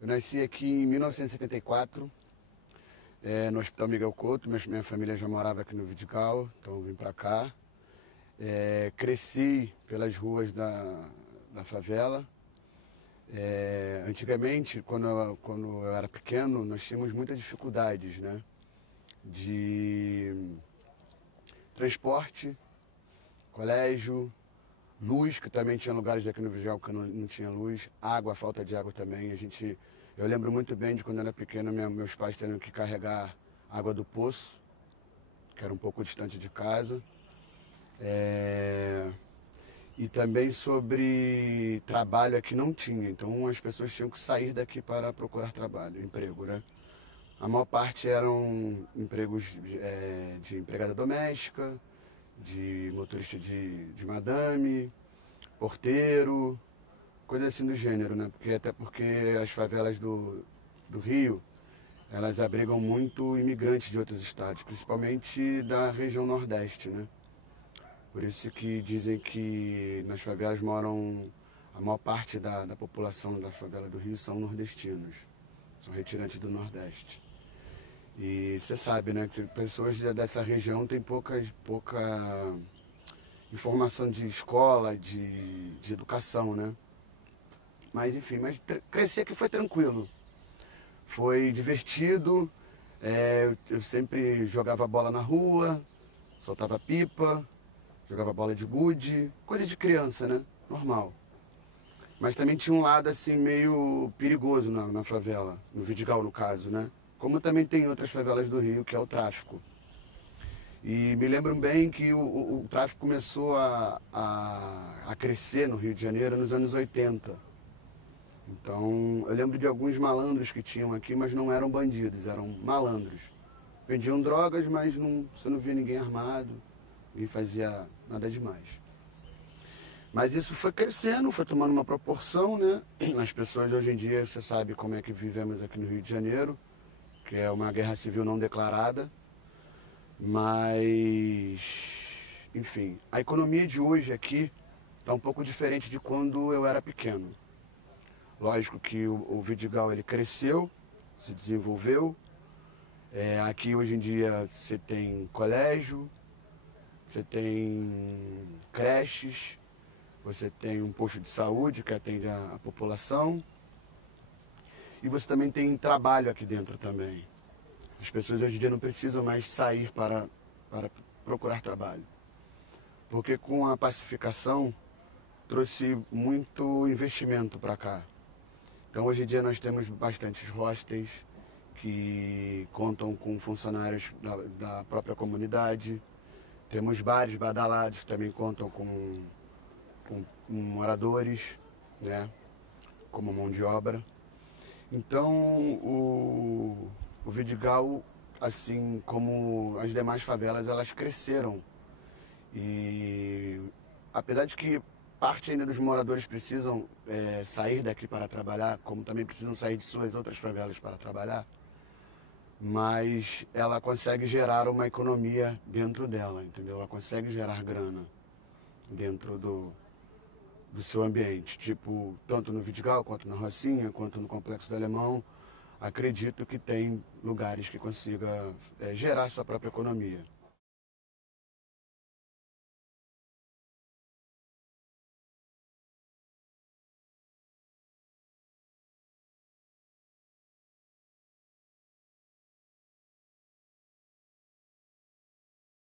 Eu nasci aqui em 1974, no Hospital Miguel Couto. Minha família já morava aqui no Vidigal, então eu vim para cá. Cresci pelas ruas da favela. Antigamente, quando eu era pequeno, nós tínhamos muitas dificuldades, né? De transporte, colégio, luz, que também tinha lugares aqui no Vidigal que não tinha luz, água, falta de água também. Eu lembro muito bem de quando eu era pequeno, meus pais tendo que carregar água do poço, que era um pouco distante de casa. E também sobre trabalho aqui não tinha, então as pessoas tinham que sair daqui para procurar trabalho, emprego, né? A maior parte eram empregos de empregada doméstica, de motorista de madame, porteiro, coisa assim do gênero, né? Até porque as favelas do Rio, elas abrigam muito imigrantes de outros estados, principalmente da região Nordeste, né? Por isso que dizem que nas favelas moram, a maior parte da população da favela do Rio são nordestinos, são retirantes do Nordeste. E você sabe, né, que pessoas dessa região têm pouca informação de escola, de educação, né? Mas enfim, crescer aqui foi tranquilo, foi divertido. Eu sempre jogava bola na rua, soltava pipa, jogava bola de gude, coisa de criança, né? Normal. Mas também tinha um lado assim meio perigoso na favela, no Vidigal no caso, né? Como também tem em outras favelas do Rio, que é o tráfico. E me lembro bem que o tráfico começou a crescer no Rio de Janeiro nos anos 80. Então, eu lembro de alguns malandros que tinham aqui, mas não eram bandidos, eram malandros. Vendiam drogas, mas você não via ninguém armado, ninguém fazia nada demais. Mas isso foi crescendo, foi tomando uma proporção, né? As pessoas hoje em dia, você sabe como é que vivemos aqui no Rio de Janeiro, que é uma guerra civil não declarada. Mas, enfim, a economia de hoje aqui está um pouco diferente de quando eu era pequeno. Lógico que o Vidigal ele cresceu, se desenvolveu. Aqui hoje em dia você tem colégio, você tem creches, você tem um posto de saúde que atende a população. E você também tem trabalho aqui dentro também. As pessoas hoje em dia não precisam mais sair para procurar trabalho. Porque com a pacificação trouxe muito investimento para cá. Então hoje em dia nós temos bastantes hostels que contam com funcionários da própria comunidade. Temos bares badalados que também contam com moradores, né, como mão de obra. Então o Vidigal, assim como as demais favelas, elas cresceram. E apesar de que parte ainda dos moradores precisam sair daqui para trabalhar, como também precisam sair de suas outras favelas para trabalhar, mas ela consegue gerar uma economia dentro dela, entendeu? Ela consegue gerar grana dentro do seu ambiente, tipo, tanto no Vidigal, quanto na Rocinha, quanto no Complexo do Alemão. Acredito que tem lugares que consiga gerar sua própria economia.